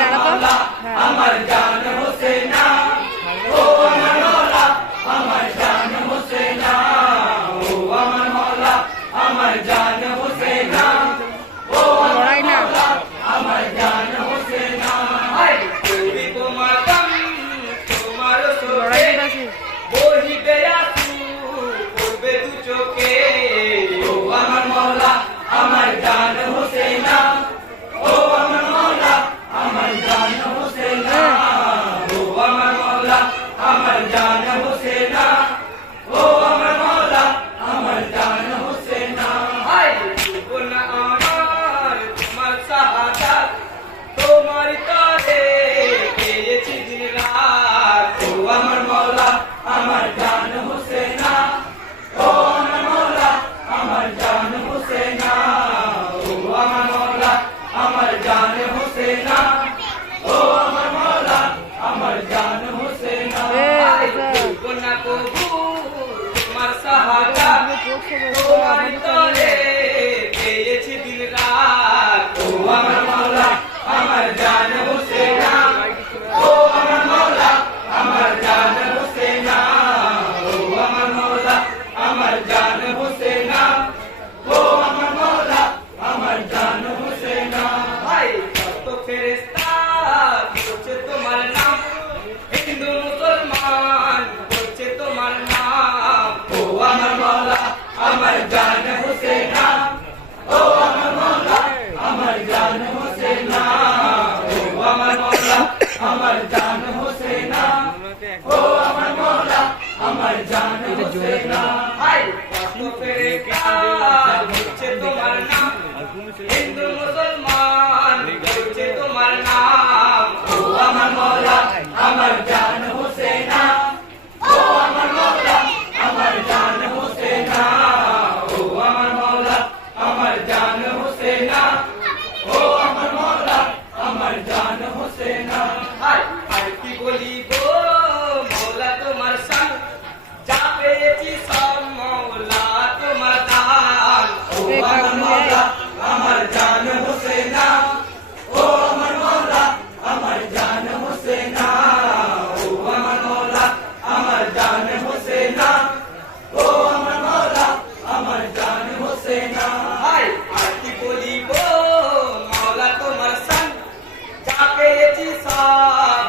দাঁড়া তো। আমার জান হোসেনা, ও আমার মওলা আমার জান হোসেনা, ও আমার মওলা আমার জান হোসেনা, ও আমার মওলা আমার জান হোসেনা। তুমি তোমার দাম তোমার সোরে বহিবে আসু করবে দু চোখে, ও আমার মওলা আমার জান হোসেনা, ও আমার মওলা আমার জান হোসেনা, ও আমার মওলা আমার জান হোসেনা, ও আমার মওলা আমার জান হোসেনা। জীবন আমার তোমার শাহাদাত, তোমার তরে পেয়েছি দিন রাত, ও আমার মওলা আমার জান হোসেনা, ও আমার মওলা আমার জান হোসেনা, ও আমার মওলা আমার জান হোসেনা, ও আমার মওলা আমার জান হোসেনা। গুনাহ কবুল তোমার শাহাদাত, তোমার তরে পেয়েছি দিন রাত, ও আমার মওলা আমার জান হোসেনা, ও আমার মওলা আমার জান হোসেনা, ও আমার মওলা আমার জান হোসেনা, ও আমার মওলা আমার জান হোসেনা। কত ফেরেশতা বলছে তোমার নাম, হিন্দু মুসলমান বলছে তোমার নাম, ও আমার মওলা আমার জান হোসেনা, ও আমার মওলা আমার জান হোসেনা, ও আমার মওলা আমার জান হোসেনা, ও আমার মওলা আমার জান হোসেনা। কত ফেরেশতা বলছে তোমার নাম, হিন্দু মুসলমান বলছে তোমার নাম, ও আমার মওলা আমার জান হোসেনা, ও আমার মওলা আমার জান হোসেনা, ও আমার মওলা আমার জান হোসেনা, ও আমার মওলা আমার জান হোসেনা। আর কি বলিব মওলা তোমার শান, যা পেয়েছি সব মওলা তোমার দান, ও আমার মওলা আমার জান হোসেনা, ও আমার মওলা আমার জান হোসেনা, ও আমার মওলা আমার জান হোসেনা, ও আমার মওলা আমার জান হোসেনা। আর কি বলিব মওলা তোমার শান, যা পেয়েছি সব